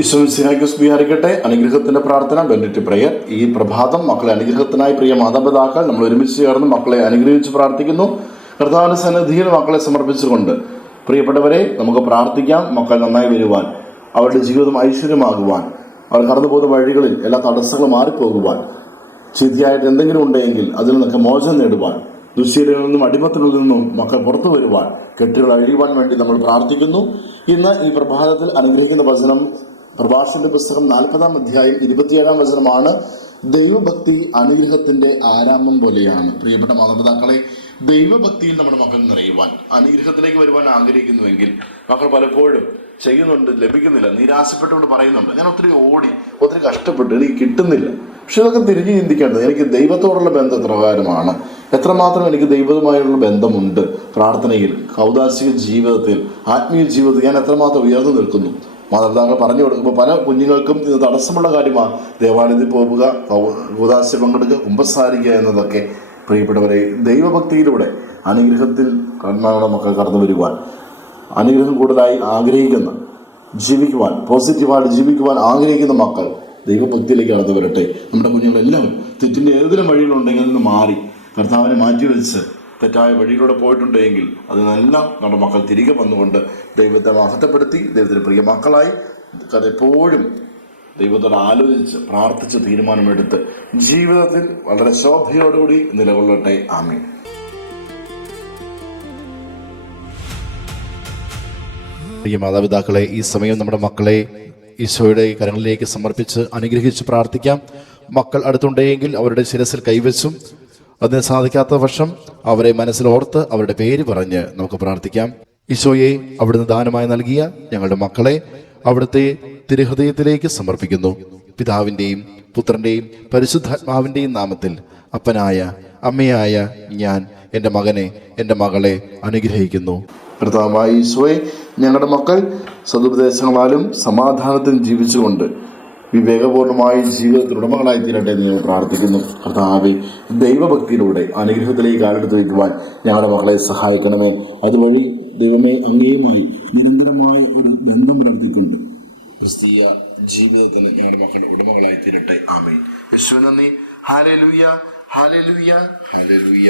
ഈശോമിശിഹായ്ക്ക് സ്തുതിയായിരിക്കട്ടെ. അനുഗ്രഹത്തിന്റെ പ്രാർത്ഥന, ബെന്നിറ്റ് പ്രയർ. ഈ പ്രഭാതം മക്കളെ അനുഗ്രഹത്തിനായി പ്രിയ മാതാപിതാക്കൾ നമ്മൾ ഒരുമിച്ച് ചേർന്ന് മക്കളെ അനുഗ്രഹിച്ച് പ്രാർത്ഥിക്കുന്നു. കർത്താവിന്റെ സന്നിധിയിൽ മക്കളെ സമർപ്പിച്ചുകൊണ്ട് പ്രിയപ്പെട്ടവരെ നമുക്ക് പ്രാർത്ഥിക്കാം. മക്കൾ നന്നായി വരുവാൻ, അവരുടെ ജീവിതം ഐശ്വര്യമാകുവാൻ, അവർ കടന്നുപോകുന്ന വഴികളിൽ എല്ലാ തടസ്സങ്ങളും മാറിപ്പോകുവാൻ, ശരിയായിട്ട് എന്തെങ്കിലും ഉണ്ടെങ്കിൽ അതിൽ നിന്നൊക്കെ മോചനം നേടുവാൻ, ദുശ്ശീലങ്ങളിൽ നിന്നും അടിമത്തിൽ നിന്നും മക്കൾ പുറത്തു വരുവാൻ, കെട്ടുകൾ അഴിയുവാൻ വേണ്ടി നമ്മൾ പ്രാർത്ഥിക്കുന്നു. ഇന്ന് ഈ പ്രഭാതത്തിൽ അനുഗ്രഹിക്കുന്ന വചനം പ്രഭാഷണന്റെ പുസ്തകം 40-ാം അധ്യായം 27-ാം വചനമാണ്. ദൈവഭക്തി അനുഗ്രഹത്തിന്റെ ആരംഭം പോലെയാണ്. പ്രിയപ്പെട്ട മാതാപിതാക്കളെ, ദൈവഭക്തിയിൽ നമ്മുടെ മക്കൾ നിറയുവാൻ, അനുഗ്രഹത്തിലേക്ക് വരുവാൻ ആഗ്രഹിക്കുന്നുവെങ്കിൽ മക്കൾ പലപ്പോഴും ചെയ്യുന്നുണ്ട്, ലഭിക്കുന്നില്ല, നിരാശപ്പെട്ടുകൊണ്ട് പറയുന്നുണ്ട്, ഞാൻ ഒത്തിരി ഓടി, ഒത്തിരി കഷ്ടപ്പെട്ടു, എനിക്ക് കിട്ടുന്നില്ല. പക്ഷെ ഇതൊക്കെ തിരിഞ്ഞ് ചിന്തിക്കേണ്ടത്, എനിക്ക് ദൈവത്തോടുള്ള ബന്ധം എത്രകാരമാണ്, എത്രമാത്രം എനിക്ക് ദൈവവുമായുള്ള ബന്ധമുണ്ട്, പ്രാർത്ഥനയിൽ, കൗദാശിക ജീവിതത്തിൽ, ആത്മീയ ജീവിതത്തിൽ ഞാൻ എത്രമാത്രം ഉയർന്നു നിൽക്കുന്നു. മാതാപിതാക്കൾ പറഞ്ഞു കൊടുക്കുമ്പോൾ പല കുഞ്ഞുങ്ങൾക്കും ഇത് തടസ്സമുള്ള കാര്യമാണ്. ദേവാലയത്തിൽ പോവുക, കൗദാശി പങ്കെടുക്കുക, കുമ്പസാരിക്കുക എന്നതൊക്കെ. പ്രിയപ്പെട്ടവരെ, ദൈവഭക്തിയിലൂടെ അനുഗ്രഹത്തിൽ നമ്മുടെ മക്കൾ കടന്നു വരുവാൻ, അനുഗ്രഹം കൂടുതലായി ആഗ്രഹിക്കുന്ന, ജീവിക്കുവാൻ, പോസിറ്റീവായിട്ട് ജീവിക്കുവാൻ ആഗ്രഹിക്കുന്ന മക്കൾ ദൈവഭക്തിയിലേക്ക് കടന്നു വരട്ടെ. നമ്മുടെ കുഞ്ഞുങ്ങളെല്ലാവരും തെറ്റിൻ്റെ ഏതെങ്കിലും വഴികളുണ്ടെങ്കിൽ അതിന് മാറി കർത്താവിനെ മാറ്റിവെച്ച് തെറ്റായ വഴിയിലൂടെ പോയിട്ടുണ്ടെങ്കിൽ അതിനെല്ലാം നമ്മുടെ മക്കൾ തിരികെ വന്നുകൊണ്ട് ദൈവത്തെ മഹത്വപ്പെടുത്തി ദൈവത്തിന് പ്രിയ മക്കളായി എപ്പോഴും ദൈവത്തോട് ആലോചിച്ച് പ്രാർത്ഥിച്ച് തീരുമാനമെടുത്ത് ജീവിതത്തിൽ വളരെ ശോഭയോടുകൂടി നിലകൊള്ളട്ടെ. ആമേൻ. പ്രിയ മാതാപിതാക്കളെ, ഈ സമയം നമ്മുടെ മക്കളെ ഈശോയുടെ കരങ്ങളിലേക്ക് സമർപ്പിച്ച് അനുഗ്രഹിച്ച് പ്രാർത്ഥിക്കാം. മക്കൾ അടുത്തുണ്ടെങ്കിൽ അവരുടെ ശിരസിൽ കൈവച്ചും, അതിന് സാധിക്കാത്ത പക്ഷം അവരെ മനസ്സിലോർത്ത് അവരുടെ പേര് പറഞ്ഞ് നമുക്ക് പ്രാർത്ഥിക്കാം. ഈശോയെ, അവിടുന്ന് ദാനമായി നൽകിയ ഞങ്ങളുടെ മക്കളെ അവിടുത്തെ തിരുഹൃദയത്തിലേക്ക് സമർപ്പിക്കുന്നു. പിതാവിൻ്റെയും പുത്രൻ്റെയും പരിശുദ്ധാത്മാവിൻ്റെയും നാമത്തിൽ അപ്പനായ അമ്മയായ ഞാൻ എൻ്റെ മകനെ, എൻ്റെ മകളെ അനുഗ്രഹിക്കുന്നു. കർത്താവായ ഈശോയെ, ഞങ്ങളുടെ മക്കൾ സതുപദേശങ്ങളാലും സമാധാനത്തിലും ജീവിച്ചുകൊണ്ട് വിവേകപൂർണമായ ജീവിതത്തിൽ ഉടമകളായി തീരട്ടെ എന്ന് ഞങ്ങൾ പ്രാർത്ഥിക്കുന്നു. കർത്താവേ, ദൈവഭക്തിയിലൂടെ അനുഗ്രഹത്തിലേക്ക് കാലെടുത്ത് വയ്ക്കുവാൻ ഞങ്ങളുടെ മക്കളെ സഹായിക്കണമേ. അതുവഴി ദൈവമേ, അങ്ങയുമായി നിരന്തരമായ ഒരു ബന്ധം പുലർത്തിക്കൊണ്ട് ക്രിസ്തീയ ജീവിതത്തിന് ഞങ്ങളുടെ മക്കളുടെ ഉടമകളായി തീരട്ടെ. ആമേൻ. യേശുവേ നന്ദി. Hallelujah, hallelujah, hallelujah.